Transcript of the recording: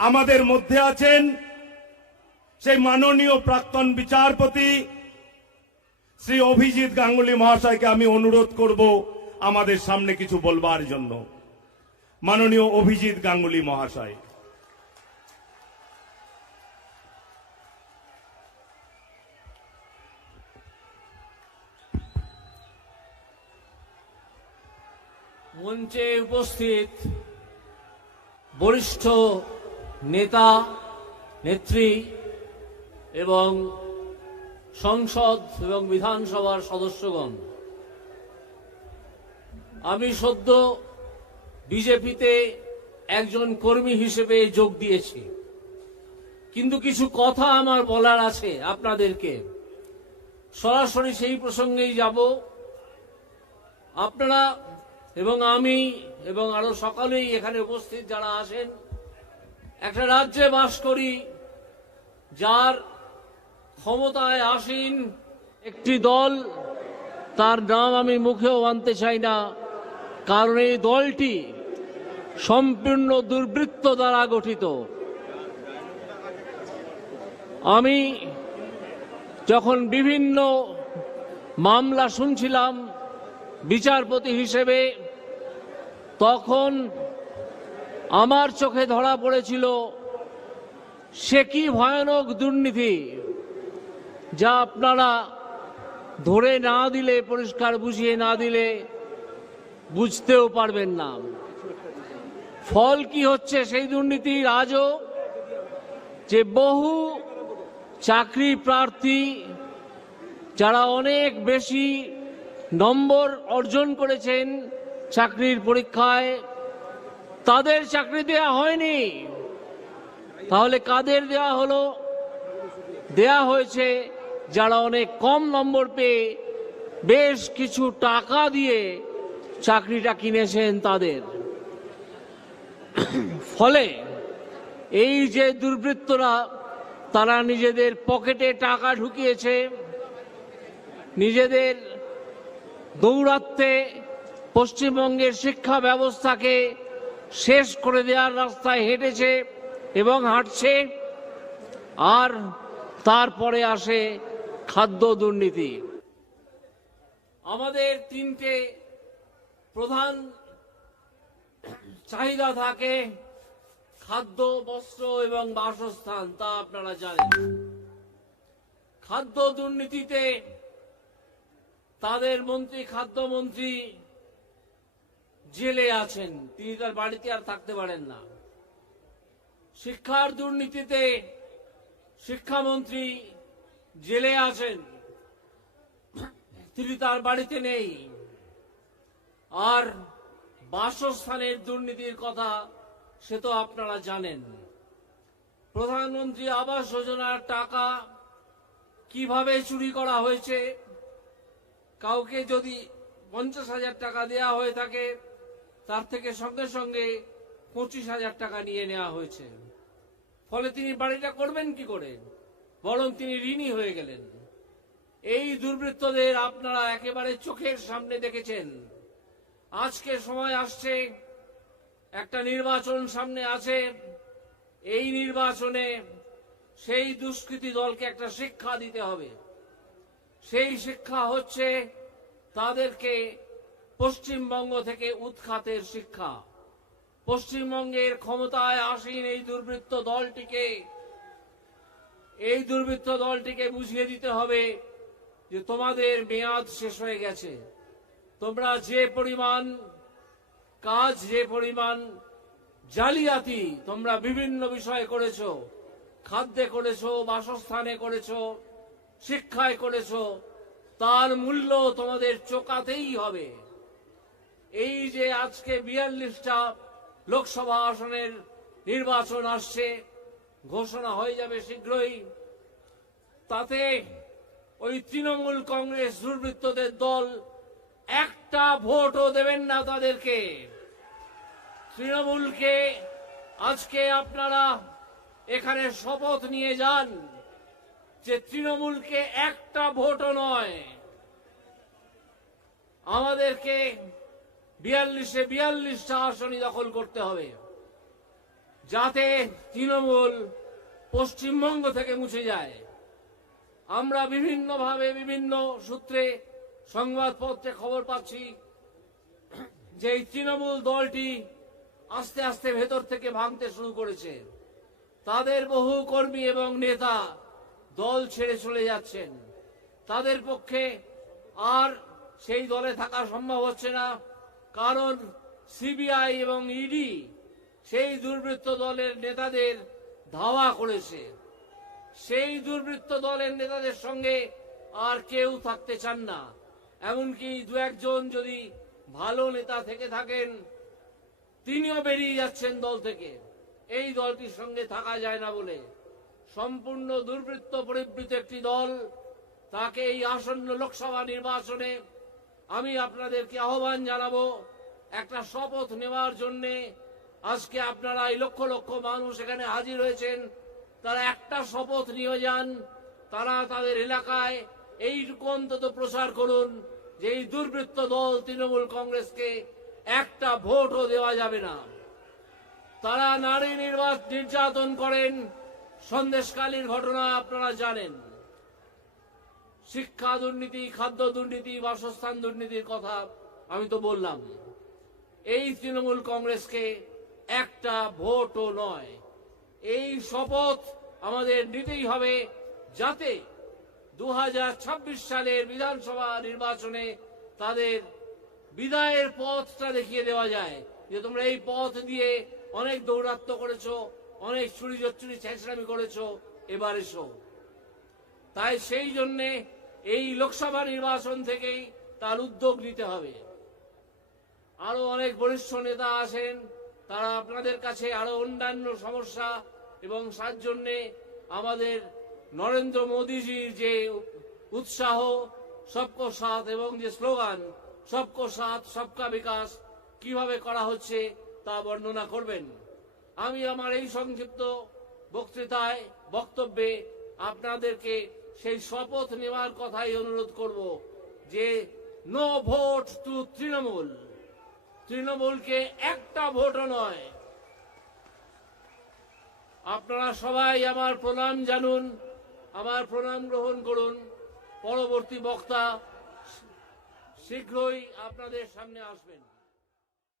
আমাদের মধ্যে আছেন সেই মাননীয় প্রাক্তন বিচারপতি শ্রী অভিজিৎ গাঙ্গুলি মহাশয়কে আমি অনুরোধ করব আমাদের সামনে কিছু বলবার জন্য। মাননীয় অভিজিৎ গাঙ্গুলি মহাশয়। মঞ্চে উপস্থিত বরিষ্ঠ নেতা নেত্রী এবং সংসদ এবং বিধানসভার সদস্যগণ, আমি সদ্য বিজেপিতে একজন কর্মী হিসেবে যোগ দিয়েছি, কিন্তু কিছু কথা আমার বলার আছে আপনাদেরকে। সরাসরি সেই প্রসঙ্গেই যাব। আপনারা এবং আমি এবং আরো সকলেই এখানে উপস্থিত যারা আছেন, একটা রাজ্যে বাস করি যার ক্ষমতায় আসীন একটি দল, তার নাম আমি মুখেও আনতে চাই না, কারণ এই দলটি সম্পূর্ণ দুর্বৃত্ত দ্বারা গঠিত। আমি যখন বিভিন্ন মামলা শুনছিলাম বিচারপতি হিসেবে, তখন আমার চোখে ধরা পড়েছিল সে কি ভয়ানক দুর্নীতি, যা আপনারা ধরে না দিলে, পরিষ্কার বুঝিয়ে না দিলে বুঝতেও পারবেন না। ফল কি হচ্ছে সেই দুর্নীতির আজও, যে বহু চাকরি প্রার্থী যারা অনেক বেশি নম্বর অর্জন করেছেন চাকরির পরীক্ষায়, তাদের চাকরি দেয়া হয়নি। তাহলে কাদের দেয়া হলো? দেয়া হয়েছে যারা অনেক কম নম্বর পেয়ে বেশ কিছু টাকা দিয়ে চাকরিটা কিনেছেন তাদের। ফলে এই যে দুর্বৃত্তরা, তারা নিজেদের পকেটে টাকা ঢুকিয়েছে, নিজেদের দৌরাত্মে পশ্চিমবঙ্গের শিক্ষা ব্যবস্থাকে শেষ করে দেওয়ার রাস্তায় হেঁটেছে এবং হাঁটছে। আর তারপরে আসে খাদ্য দুর্নীতি। আমাদের তিনটে প্রধান চাহিদা থাকে: খাদ্য, বস্ত্র এবং বাসস্থান। তা আপনারা জানেন। খাদ্য দুর্নীতিতে তাদের মন্ত্রী, খাদ্যমন্ত্রী জেলে আছেন, তিনি তার বাড়িতে আর থাকতে পারেন না। শিক্ষার দুর্নীতিতে শিক্ষামন্ত্রী জেলে আছেন, তিনি তার বাড়িতে নেই। আর বাসস্থানের দুর্নীতির কথা সে তো আপনারা জানেন। প্রধানমন্ত্রী আবাস যোজনার টাকা কিভাবে চুরি করা হয়েছে, কাউকে যদি 50,000 টাকা দেয়া হয়ে থাকে, তার থেকে সঙ্গে সঙ্গে 25,000 টাকা নিয়ে নেওয়া হয়েছে। ফলে তিনি বাড়িটা করবেন কি করে, বরং তিনি ঋণী হয়ে গেলেন। এই দুর্বৃত্তদের আপনারা একেবারে চোখের সামনে দেখেছেন। আজকে সময় আসছে, একটা নির্বাচন সামনে আছে। এই নির্বাচনে সেই দুষ্কৃতী দলকে একটা শিক্ষা দিতে হবে। সেই শিক্ষা হচ্ছে তাদেরকে পশ্চিমবঙ্গ থেকে উৎখাতের শিক্ষা। পশ্চিমবঙ্গের ক্ষমতায় আসীন এই দুর্বৃত্ত দলটিকে বুঝিয়ে দিতে হবে যে তোমাদের মেয়াদ শেষ হয়ে গেছে। তোমরা যে পরিমাণ কাজ, যে পরিমাণ জালিয়াতি তোমরা বিভিন্ন বিষয়ে করেছো, খাদ্যে করেছো, বাসস্থানে করেছো, শিক্ষায় করেছো, তার মূল্য তোমাদের চোকাতেই হবে। এই যে আজকে 42টা লোকসভা আসনের নির্বাচন আসছে, ঘোষণা হয়ে যাবে শীঘ্রই, তাতে ওই তৃণমূল কংগ্রেস দুর্বৃত্তদের দল একটা ভোটও দেবেন না তাদেরকে। তৃণমূলকে আজকে আপনারা এখানে শপথ নিয়ে যান যে তৃণমূলকে একটা ভোটও নয়, আমাদেরকে 42-এ 42টা আসনই দখল করতে হবে। যাতে তৃণমূল পশ্চিমবঙ্গ থেকে মুছে যায়। আমরা বিভিন্নভাবে বিভিন্ন সূত্রে সংবাদপত্রে খবর পাচ্ছি যে এই তৃণমূল দলটি আস্তে আস্তে ভেতর থেকে ভাঙতে শুরু করেছে। তাদের বহু কর্মী এবং নেতা দল ছেড়ে চলে যাচ্ছেন। তাদের পক্ষে আর সেই দলে থাকা সম্ভব হচ্ছে না, কারণ সিবিআই এবং ইডি সেই দুর্বৃত্ত দলের নেতাদের ধাওয়া করেছে। সেই দুর্বৃত্ত দলের নেতাদের সঙ্গে আর কেউ থাকতে চান না। এমনকি দু একজন যদি ভালো নেতা থেকে থাকেন, তিনিও বেরিয়ে যাচ্ছেন দল থেকে। এই দলটির সঙ্গে থাকা যায় না বলে সম্পূর্ণ দুর্বৃত্ত পরিবৃত একটি দল। তাকে এই আসন্ন লোকসভা নির্বাচনে আমি আপনাদেরকে আহ্বান জানাবো একটা শপথ নেওয়ার জন্যে। আজকে আপনারা এই লক্ষ লক্ষ মানুষ এখানে হাজির হয়েছেন, তারা একটা শপথ নিয়ে যান। তারা তাদের এলাকায় এইটুকু অন্তত প্রচার করুন যে এই দুর্বৃত্ত দল তৃণমূল কংগ্রেসকে একটা ভোটও দেওয়া যাবে না। তারা নারী নির্যাতন করেন, সন্দেশকালীর ঘটনা আপনারা জানেন। শিক্ষা দুর্নীতি, খাদ্য দুর্নীতি, বাসস্থান দুর্নীতির কথা আমি তো বললাম। এই তৃণমূল কংগ্রেসকে একটা ভোটও নয়। এই শপথ আমাদের নিতেই হবে, যাতে 2026 সালের বিধানসভা নির্বাচনে তাদের বিদায়ের পথটা দেখিয়ে দেওয়া যায় যে তোমরা এই পথ দিয়ে অনেক দৌরাত্ম্য করেছো, অনেক চুরি জচ্চুরি ছেঁচড়ামি করেছো, এবার এসো। তাই সেই জন্যে এই লোকসভা নির্বাচন থেকেই তার উদ্যোগ নিতে হবে। আরো অনেক বরিষ্ঠ নেতা আছেন, তারা আপনাদের কাছে আরো অন্যান্য সমস্যা এবং সার জন্যে আমাদের নরেন্দ্র মোদীজির যে উৎসাহ, সবকো সাথ এবং যে স্লোগান সবকো সাথ সবকা বিকাশ কিভাবে করা হচ্ছে তা বর্ণনা করবেন। আমি আমার এই সংক্ষিপ্ত বক্তৃতায় বক্তব্যে আপনাদেরকে সেই শপথ নেওয়ার কথাই অনুরোধ করব যে নো ভোট টু তৃণমূল। তৃণমূলকে একটা ভোটও নয়। আপনারা সবাই আমার প্রণাম জানুন, আমার প্রণাম গ্রহণ করুন। পরবর্তী বক্তা শীঘ্রই আপনাদের সামনে আসবেন।